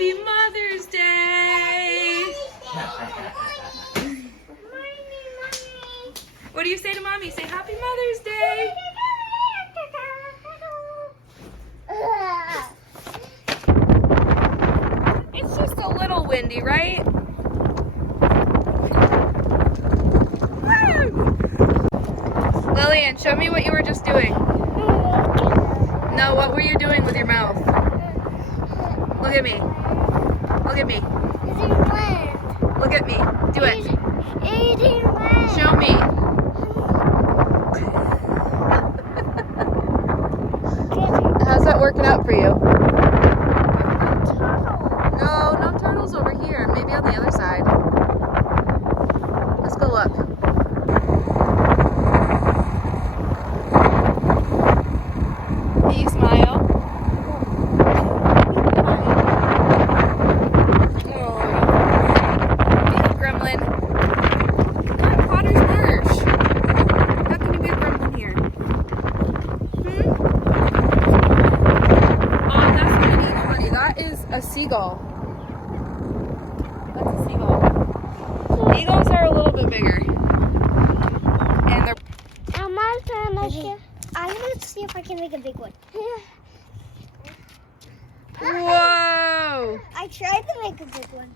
Happy Mother's Day! What do you say to Mommy? Say Happy Mother's Day! It's just a little windy, right? Woo! Lillian, show me what you were just doing. No, what were you doing with your mouth? Look at me. Look at me. Look at me. Do it. Show me. How's that working out for you? No, no turtles over here. Maybe on the other side. Let's go look. Can you smile? A seagull. That's a seagull. Eagles are a little bit bigger. And they're... I'm gonna see if I can make a big one. Whoa! I tried to make a big one.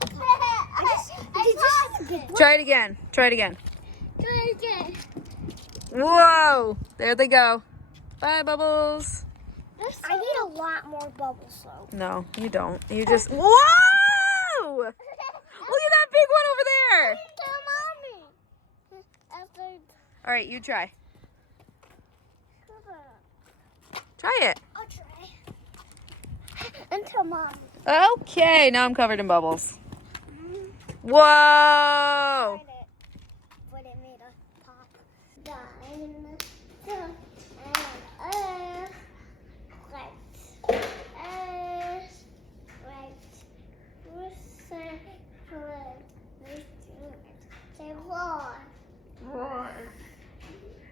Try it again. Try it again. Try it again. Whoa! There they go. Bye, Bubbles. I need a lot more bubbles, though. No, you don't. You just... Whoa! Look at that big one over there! All right, you try. Try it. I'll try. Until Mommy. Okay, now I'm covered in bubbles. Whoa! But it made a pop.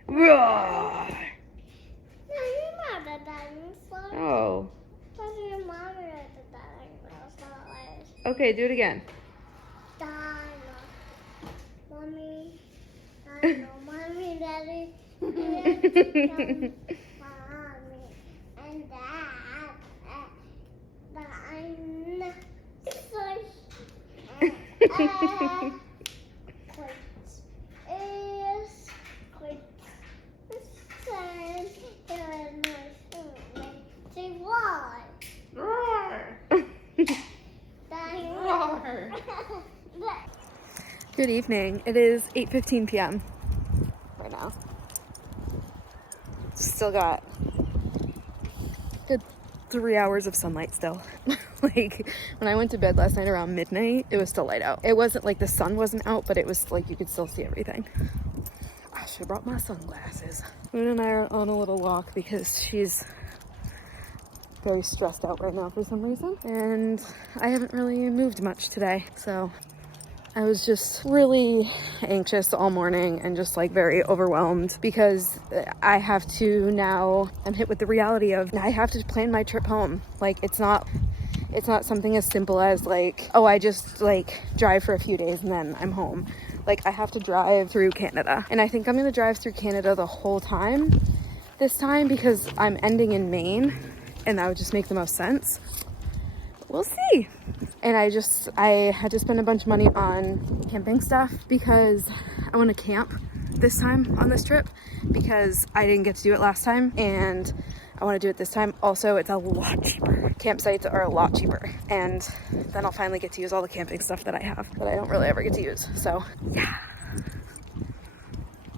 Roar! No, you're not a dinosaur. Oh. But your mom is a dinosaur. Okay, do it again. Dino. Mommy. Dino. Mommy, Daddy. Mommy. And Dad. Good evening. It is 8:15 p.m. right now. Still got good 3 hours of sunlight still. Like when I went to bed last night around midnight, it was still light out. It wasn't like the sun wasn't out, but it was like you could still see everything. I should have brought my sunglasses. Moon and I are on a little walk because she's very stressed out right now for some reason. And I haven't really moved much today. So I was just really anxious all morning and just like very overwhelmed because I have to now, I'm hit with the reality of I have to plan my trip home. Like it's not something as simple as like, oh, I just like drive for a few days and then I'm home. Like I have to drive through Canada. And I think I'm gonna drive through Canada the whole time this time because I'm ending in Maine and that would just make the most sense. We'll see. And I had to spend a bunch of money on camping stuff because I want to camp this time on this trip because I didn't get to do it last time and I want to do it this time. Also, it's a lot cheaper. Campsites are a lot cheaper and then I'll finally get to use all the camping stuff that I have that I don't really ever get to use. So yeah.